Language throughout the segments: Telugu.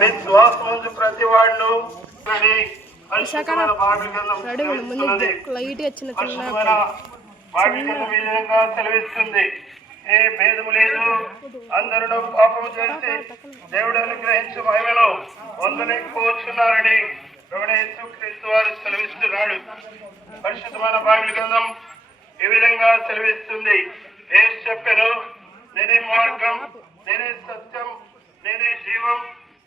విశ్వాసముందు ప్రతి వాళ్ళు సెలవిస్తుంది. ఏ భేదము లేదు, అందరూ పాపము చేసి దేవుడు అనుగ్రహించు మహిమలో పొందలేకపోతున్నారని యేసుక్రీస్తు వారు సెలవిస్తున్నాడు. పరిశుద్ధమైన బైబిల్ గ్రంథం ఈ విధంగా సెలవిస్తుంది. యేసు చెప్పారు, నేనే మార్గం, నేనే సత్యం, నేనే జీవం,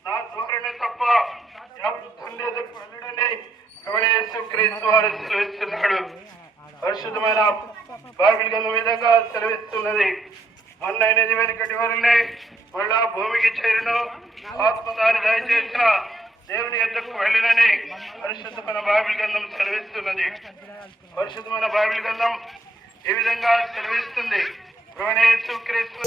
నా ద్వారానే తప్ప ఎవరు తండ్రి ఎదురుకు వెళ్ళడని యేసుక్రీస్తు వారు సెలవిస్తున్నాడు. పరిశుద్ధమైన బైబిల్ గ్రంథం విధంగా సెలవిస్తున్నది. మొన్నైనది వెనుకటి వరనే మళ్ళా భూమికి చేరును, ఆత్మదాన్ని దయచేసిన దేవుని ఎద్దకు వెళ్ళినని పరిశుద్ధమైన బైబిల్ గ్రంథం సెలవిస్తున్నది. పరిశుద్ధమైన బైబిల్ గ్రంథం ఈ విధంగా సెలవిస్తుంది. యేసుక్రీస్తు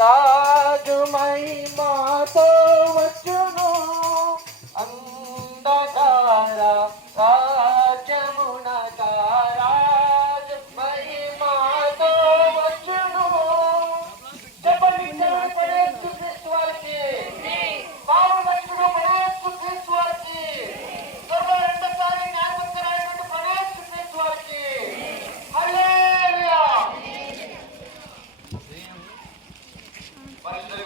రాజు మహిమతో వచ్చును, అంధకార రాజ్యమునక రాజు మహిమతో వచ్చును. చెప్పండి యేసుక్రీస్తు వారికి, పావులక్షుడు యేసుక్రీస్తు వారికి, త్వరలో రెండోసారి న్యాయవంతుడైనటువంటి యేసుక్రీస్తు వారికి హల్లెలూయా. మనసు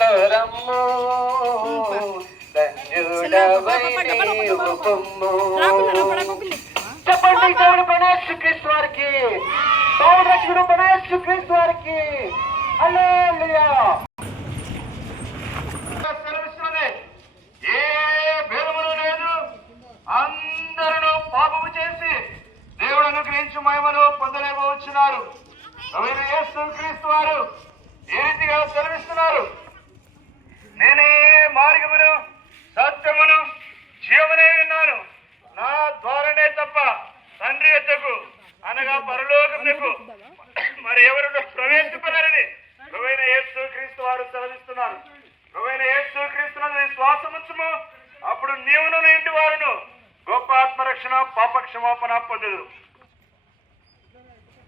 తరము చెప్పండి దేవుడు యేసుక్రీస్తు వారికి, దేవుడు రక్షకుడు యేసుక్రీస్తు వారికి హల్లెలూయా. ఏ భేదమును లేదు, అందరూ పాపము చేసి దేవుడు అనుగ్రహించు మహిమను పొందలేకపోతున్నారు. యేసుక్రీస్తు వారు ఏ రీతిగా సెలవిస్తున్నారు? నేనే మార్గమును, సత్యమును, జీవనే ఉన్నాను, నా ద్వారానే తప్ప తండ్రి యొద్దకు అనగా పరలోకమునకు మరి ఎవరు ప్రవేశింపలేరని ప్రభువైన యేసుక్రీస్తు వారు సెలవిస్తున్నారు. ప్రభువైన యేసుక్రీస్తునందు విశ్వాసముంచుము, అప్పుడు నీవును నీ ఇంటి వారును గొప్ప ఆత్మరక్షణ పాప క్షమాపణ పొందదు.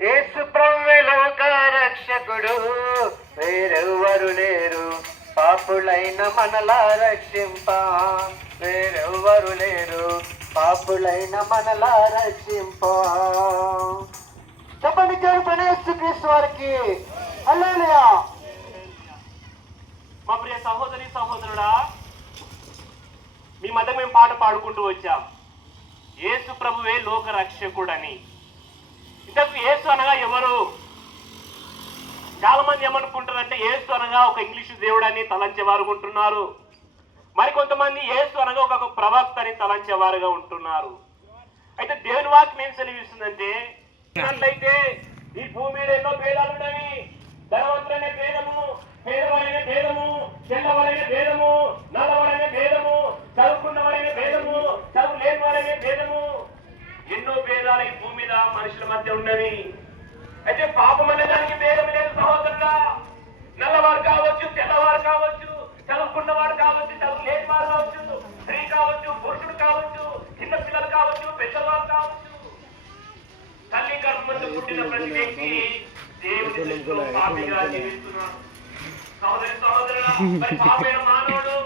యేసు ప్రభువే లోక రక్షకుడు, వేరెవ్వరు లేరు, పాపులైన మనలా రక్షింప వేరెవ్వరు లేరు, పాపులైన మనలా రక్షింప. చెప్పండి దేవుడు యేసుక్రీస్తు వారికి హల్లెలూయా. మా ప్రియ సహోదరి సహోదరుడా, మీ మధ్య మేము పాట పాడుకుంటూ వచ్చాం. యేసు ప్రభువే లోక రక్షకుడని. ఇంతకు యేసు అనగా ఎవరు? చాలా మంది ఏమనుకుంటారంటే యేసు అనగా ఒక ఇంగ్లీషు దేవుడు అని తలంచేవారు ఉంటున్నారు. మరికొంతమంది యేసు అనగా ఒక ప్రవక్త అని తలంచేవారుగా ఉంటున్నారు. అయితే దేవుని వాక్యం ఏం సెలవిస్తుందంటే, అయితే ఈ భూమి మీద ఎన్నో భేదాలు ఉన్నవి. ధనవంతులనే భేదము, పేదవాడైన భేదము, తెల్లవాడైన భేదము, నల్లవాడైన భేదము, చదువుకున్నవాడైన భేదము, చదువు లేనివాడైన భేదము, ఎన్నో భేదాలు ఈ భూమి మీద మనుషుల మధ్య ఉన్నవి. అయితే పాపం అనే దానికి భేదం లేదు సహోదరుడా. నల్లవారు కావచ్చు, తెల్లవారు కావచ్చు, చదువుకున్నవాడు కావచ్చు, చదువు లేనివారు కావచ్చు, స్త్రీ కావచ్చు, పురుషుడు కావచ్చు, చిన్న పిల్లలు కావచ్చు, పెద్దవారు కావచ్చు, తల్లి గర్భంలో పుట్టిన ప్రతి వ్యక్తి దేవుని దృష్టిలో పాపిగా జీవిస్తున్నాడు. సహోదరి సహోదరుడా, మరి పాపైన మానవుడు